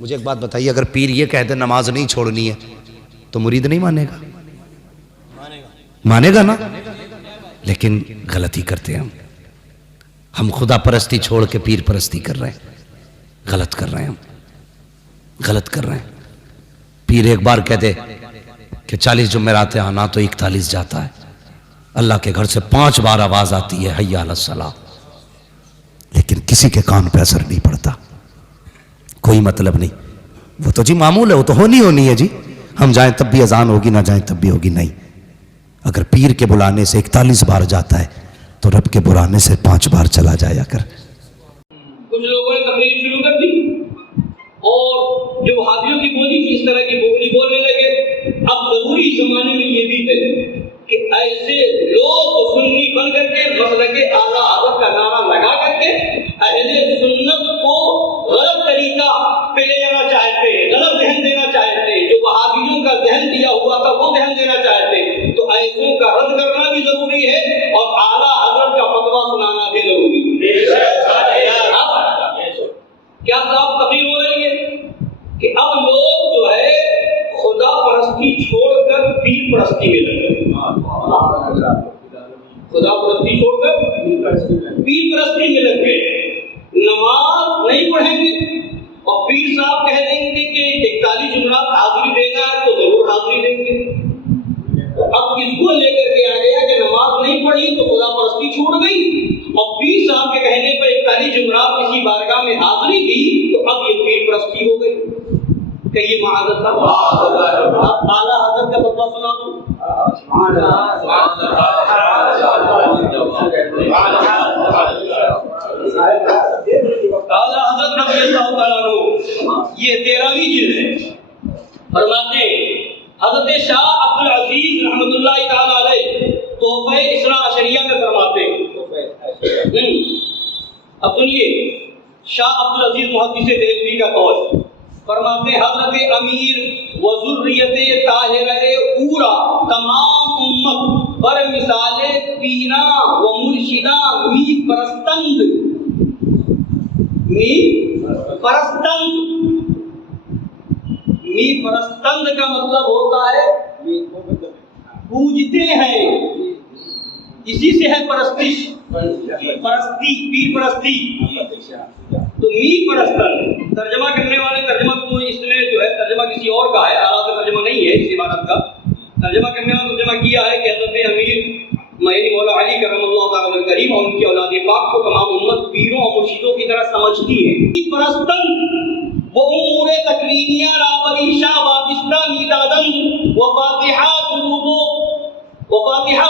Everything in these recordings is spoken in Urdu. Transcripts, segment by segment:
مجھے ایک بات بتائیے، اگر پیر یہ کہہ دے نماز نہیں چھوڑنی ہے تو مرید نہیں مانے گا؟ مانے گا نا؟ لیکن غلطی کرتے ہیں ہم خدا پرستی چھوڑ کے پیر پرستی کر رہے ہیں، غلط کر رہے ہیں، ہم غلط کر رہے ہیں۔ پیر ایک بار کہہ دے کہ 40 جمعرات آنا تو 41 جاتا ہے، اللہ کے گھر سے 5 بار آواز آتی ہے حی علی الصلاۃ، لیکن کسی کے کان پہ اثر نہیں پڑتا، کوئی مطلب نہیں۔ وہ تو جی معمول ہے، وہ تو ہونی ہے جی، ہم جائیں تب بھی اذان ہوگی، نہ جائیں تب بھی ہوگی۔ نہیں، اگر پیر کے بلانے سے 41 بار جاتا ہے تو رب کے بلانے سے 5 بار چلا جایا کر۔ کچھ لوگوں نے تقریر شروع کر دی اور جو وہابیوں کی بولی تھی اس طرح کی بولی بولنے لگے۔ اب ضروری زمانے میں یہ بھی ہے کہ ایسے لوگ سنی بن کر کے مسلک اعلیٰ حضرت کا نعرہ لگا کر کے اہل سنت کو غلط طریقہ پہ لے جانا چاہتے ہیں، غلط ذہن دینا چاہتے ہیں، جو وہابیوں کا ذہن دیا ہوا تھا وہ ذہن دینا چاہتے ہیں، تو ایسوں کا رد کرنا بھی ضروری ہے اور اعلیٰ حضرت کا فتویٰ سنانا بھی ضروری ہے۔ کیا صاحب تقریر ہو رہی ہے کہ اب لوگ جو ہے خدا پرستی چھوڑ کر پیر پرستی میں لگ گئے، خدا پرستی چھوڑ کر پیر پرستی میں لگ گئے، نماز نہیں پڑھیں گے اور پیر صاحب کہہ دیں گے کہ 41 جمعرات حاضری دینا ہے تو ضرور حاضری دیں گے۔ اب اس کو لے کر کے آ گیا کہ نماز نہیں پڑھی تو خدا پرستی چھوڑ گئی، اور پیر صاحب کے کہنے پر 41 جمعرات کسی بارگاہ میں حاضری دی تو اب یہ پیر پرستی ہو گئی۔ کہ یہ معاذ اللہ، اب اعلیٰ حضرت کا فتویٰ سنا دوں۔ اعلیٰ حضرت رضی اللہ تعالیٰ عنہ یہ 13ویں جلد ہے، فرماتے ہیں حضرت شاہ عبد العزیز رحمۃ اللہ تعالیٰ علیہ تحفہ اثنا عشریہ میں فرماتے ہیں، اب سنیے شاہ عبد العزیز محدث دہلوی کا قول، فرماتے ہیں حضرت امیر و ذریت طاہرہ اورا تمام امت بر مثال پیرا و مرشدہ می پرستند، می پرستند کا مطلب ہوتا ہے پوجتے ہیں، اسی سے ہے پرستش، پرستی، پیر پرستی، تو می پرستن ترجمہ کرنے والے ترجمہ کو اس نے جو ہے ترجمہ کسی اور کا ہے، اعلیٰ ترجمہ نہیں ہے اس عبارت کا، ترجمہ کرنے والا ترجمہ کیا ہے کہ حضرت امیر معین مولا علی کرم اللہ تعالیٰ عنہ کریم اور ان کی اولاد پاک کو تمام امت پیروں اور مرشدوں کی طرح سمجھتی ہے۔ پرستن وہ امور تکوینیہ رابریشہ وابستہ میدادند و فاتحہ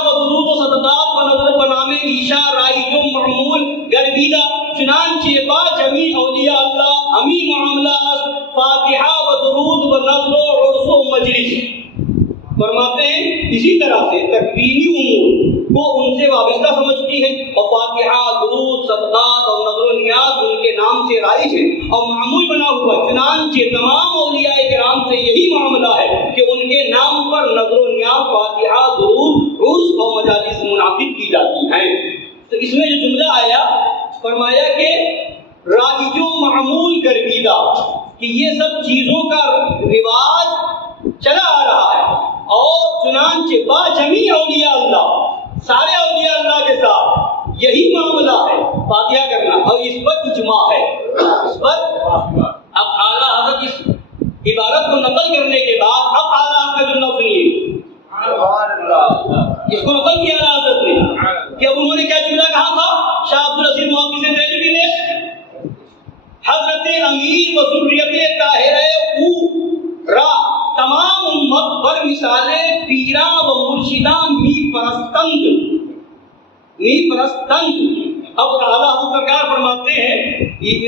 و درود و صدقات و نظر بنامے عیشہ رائجم معمول گرویدہ چنانچہ با جمیع اولیاء اللہ ہمی معاملات فاتحہ و درود و نظر و عرص و مجلس۔ فرماتے ہیں اسی طرح سے تکوینی امور کو ان سے وابستہ سمجھتی ہے اور فاتحہ، درود، صدقات اور نظر و نیاز ان کے نام سے رائج ہے اور معمول بنا ہوا، چنانچہ تمام اولیاء کرام سے یہی معاملہ ہے کہ ان کے نام پر نظر و نیاز، فاتحہ، درود، عرس اور مجالس منعقد کی جاتی ہیں۔ تو اس میں جو جملہ آیا فرمایا کہ رائج و معمول گرویدہ، کہ یہ سب چیزوں کا رواج چلا آ رہا ہے، اور چنانچہ با جمیع اولیاء اللہ، سارے اولیاء اللہ کے ساتھ یہی معاملہ ہے فاتحہ کرنا، اور اس پر اجماع ہے، اس پر۔ اب اعلیٰ حضرت اس عبارت کو نقل کرنے کے بعد اب اعلیٰ حضرت کا جملہ سنیے، اس کو نقل کیا اعلیٰ حضرت نے کہ اب انہوں نے کیا جملہ کہا تھا شاہ عبد العزیز محدث دہلوی نے، حضرت امیر و ذریت طاہرہ اورا تمام امت پر مثال پیرا و مرشدہ می پرستند، می پرستند۔ اب اعلیٰ حضرت سرکار فرماتے ہیں،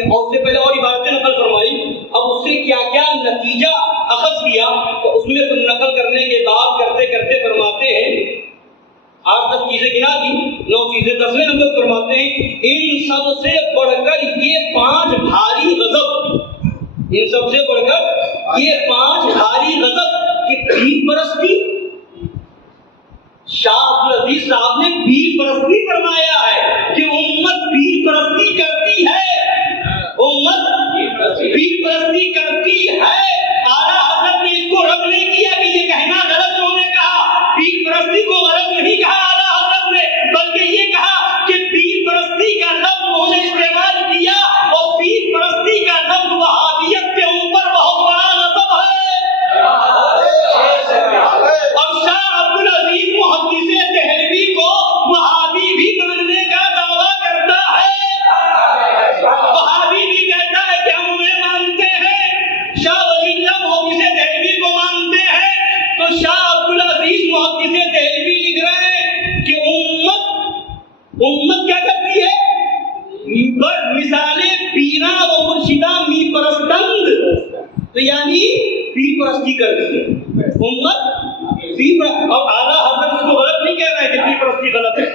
اور اس سے پہلے اور عبارتیں نقل فرمائی، اب اس سے کیا کیا نتیجہ اخذ کیا تو اس میں نقل کرنے کے بعد کرتے کرتے فرماتے ہیں 8-10 چیزیں گنا دی، 9 چیزیں 10ویں نمبر فرماتے ہیں ان سب سے بڑھ کر یہ 5 بھاری غضب، ان سب سے بڑھ کر یہ 5 بھاری غضب کہ پیر پرستی، شاہ عبد العزیز صاحب نے پیر پرستی فرمایا ہے کہ امت پیر پرستی کرتی ہے، امت پیر پرستی کرتی شاہ عبد العزیز محدث دہلوی لکھ رہے ہیں کہ امت کیا کرتی ہے؟ مثال پیرا و مرشدہ می پرستند، تو یعنی پیر پرستی کرتی ہے امت پیر اور اعلیٰ حضرت اس کو غلط نہیں کہہ رہے کہ پیر پرستی غلط ہے،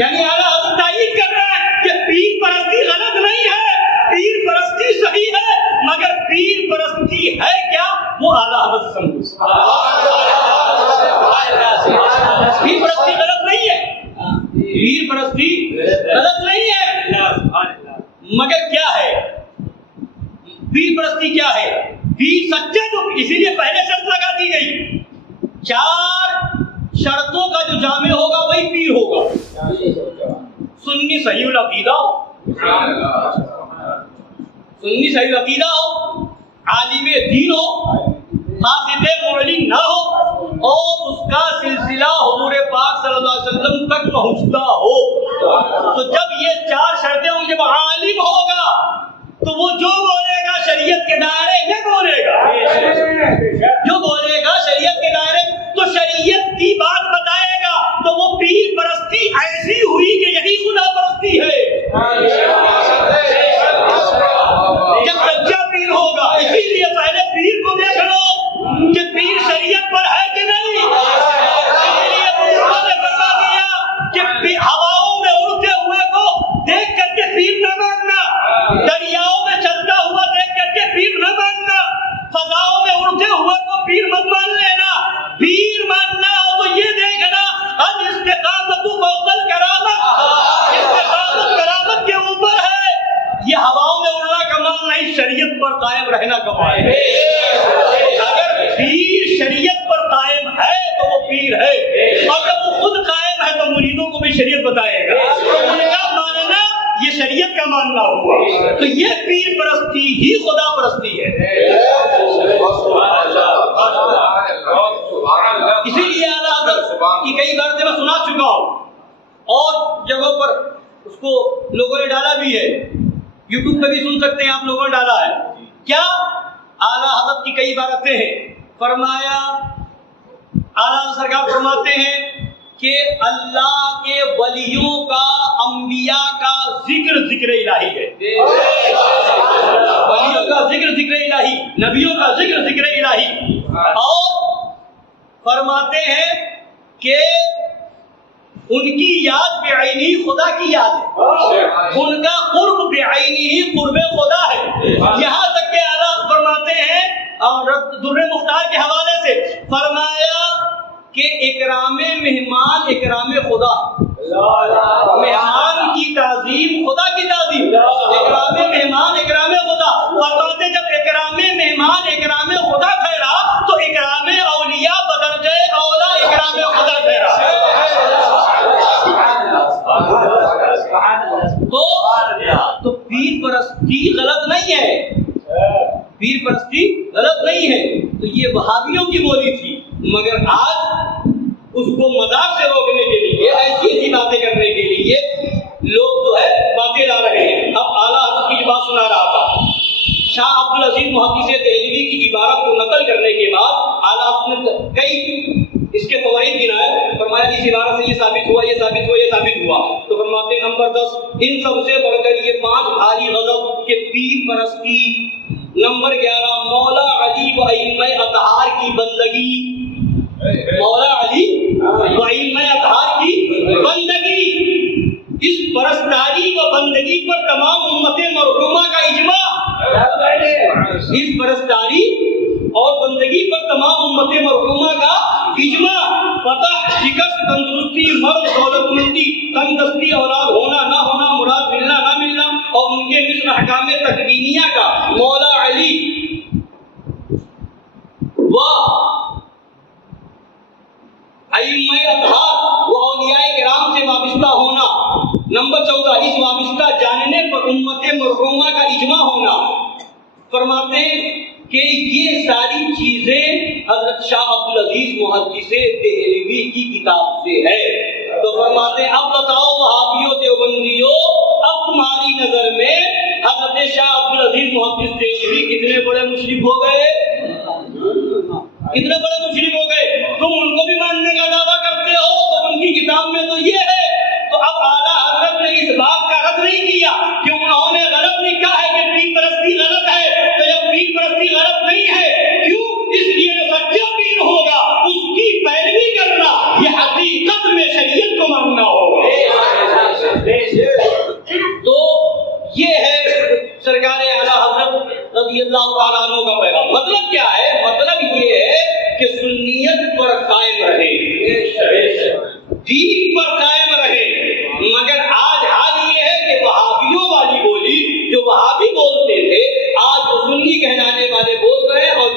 یعنی اعلیٰ حضرت تائید کر رہا ہے کہ پیر پرستی غلط نہیں ہے، پیر پرستی صحیح ہے، مگر پیر پرستی ہے کیا وہ اعلیٰ حضرت سمجھو۔ پیر پرستی غلط نہیں ہے، پیر پرستی غلط نہیں ہے، مگر کیا ہے پیر پرستی؟ کیا ہے پیر سچا؟ جو اسی لیے پہلے شرط لگا دی گئی 4 شرطوں کا جو جامع ہوگا وہی پیر ہوگا۔ سنی صحیح العقیدہ ہو، سنی صحیح العقیدہ ہو، عالم دین ہو، قاصد معلن نہ ہو، اور اس کا سلسلہ حضور پاک صلی اللہ علیہ وسلم تک پہنچتا ہو۔ تو جب یہ 4 شرطیں ہوں، جب عالم ہوگا تو وہ جو بولے گا شریعت کے دائرے میں بولے گا، جو بولے گا شریعت کے دائرے، تو شریعت کی بات بتائے گا، تو وہ پیر پرستی ایسی ہوئی کہ یہی خدا پرستی ہے۔ جب سچا پیر ہوگا، اسی لیے پہلے پیر کو دیکھ لو کہ پیر شریعت پر ہے کہ نہیں۔ اسی لیے بزرگوں نے فرما دیا کہ ہواؤں میں اڑتے ہوئے کو دیکھ کر کے پیر نہ ماننا، دریاؤں میں چلتا ہوا دیکھ کر کے پیر نہ ماننا، فضاؤں میں اڑتے ہوئے کو پیر مت مان لینا۔ پیر ماننا ہو تو یہ دیکھنا الاستقامت فوق الکرامت، استقامت کرامت کے اوپر ہے۔ یہ ہواؤں میں اڑنا کمال نہیں، شریعت پر قائم رہنا کمال ہے۔ اگر پیر شریعت پر قائم ہے تو وہ پیر ہے، اور جب وہ خود قائم ہے تو مریدوں کو بھی شریعت بتائے گا۔ ان کا ماننا یہ شریعت کا ماننا ہوا، تو یہ پیر پرستی ہی خدا پرستی ہے۔ اسی لیے اعلیٰ حضرت کی کئی باتیں میں سنا چکا ہوں، اور جگہوں پر اس کو لوگوں نے ڈالا بھی ہے، یوٹیوب پہ بھی سن سکتے ہیں آپ، لوگوں نے ڈالا ہے۔ کیا اعلیٰ حضرت کی کئی باتیں ہیں، فرمایا اعلیٰ حضرت سرکار فرماتے ہیں کہ اللہ کے ولیوں کا انبیاء کا ذکر الہی ہے، ولیوں کا ذکر الہی، نبیوں کا ذکر الہی، اور فرماتے ہیں کہ ان کی یاد بعینی خدا کی یاد ہے، ان کا قرب بعینی ہی قرب خدا ہے۔ یہاں تک کہ اعلیٰ فرماتے ہیں، اور در مختار کے حوالے سے فرمایا کہ اکرام مہمان اکرام خدا، مہمان کی تعظیم خدا کی تعظیم، اکرام مہمان اکرام خدا۔ فرماتے جب اکرام مہمان اکرام خدا ٹھہرا تو اکرام اولیاء بدرجہ اولا اکرام خدا ٹھہرا۔ تو پیر پرستی غلط نہیں ہے، پیر پرستی غلط نہیں ہے، تو یہ وہابیوں کی بولی تھی، مگر آج اس کو مذاق سے روکنے کے لیے، ایسی ایسی باتیں کرنے کے لیے لوگ جو ہے باتیں لا رہے ہیں۔ اب اعلیٰ حضرت کی بات سنا رہا تھا، شاہ عبد العزیز محدث دہلوی کی عبارت کو نقل کرنے کے بعد اعلیٰ حضرت نے کئی اس کے فوائد گنائے، فرمایا اس عبارت سے یہ ثابت ہوا، یہ ثابت ہوا، یہ ثابت ہوا۔ تو فرماتے ہیں نمبر 10، ان سب سے بڑھ کر یہ 5 بھاری غضب کہ پیر پرستی۔ نمبر 11، مولا علی و ائمہ اطہار کی بندگی، مولا علی و ائمہ اطہار کی بندگی، اس پرستاری و بندگی پر تمام امت مرحومہ کا اجماع، اس پرستاری اور بندگی پر تمام امت مرحومہ کا اجماع۔ فتح، شکست، تندرستی، مرد، دولت مندی، تندرستی، اولاد ہونا نہ ہونا، مراد ملنا نہ ملنا، اور ان کے مثل احکام تکوینیہ کا مولا علی و ائمہ اطہار و اولیاء کرام سے وابستہ ہونا۔ نمبر 14، اس وابستہ جاننے پر امت مرحومہ کا اجماع ہونا۔ فرماتے ہیں کہ یہ ساری چیزیں حضرت شاہ عبد العزیز محدث دہلوی کی کتاب سے ہے۔ تو فرماتے ہیں اب بتاؤ وہابیوں دیوبندیوں، اب تمہاری نظر میں حضرت شاہ عبد العزیز محدث دہلوی کتنے بڑے مشرک ہو گئے؟ اتنے بڑے مشرک ہو گئے، تم ان کو بھی ماننے کا دعویٰ کرتے ہو تو ان کی کتاب میں تو یہ ہے۔ تو اب اعلیٰ حضرت نے اس بات کا رد نہیں کیا کہ انہوں نے غلط لکھا ہے کہ پیر پرستی غلط ہے، تو جب پیر پرستی غلط نہیں ہے، کیوں؟ اس لیے جو سچا پیر ہوگا اس کی پیروی کرنا یہ حقیقت میں شریعت کو ماننا ہوگا۔ تو یہ ہے سرکار اعلیٰ حضرت رضی اللہ تعالیٰ عنہ کا پیغام۔ مطلب کیا ہے؟ مطلب یہ ہے کہ سنیت پر قائم رہے، دین پر قائم رہے، مگر آج حال یہ ہے کہ وہابیوں والی بولی جو وہابی بولتے تھے آج وہ سنی کہلانے والے بول رہے ہیں، اور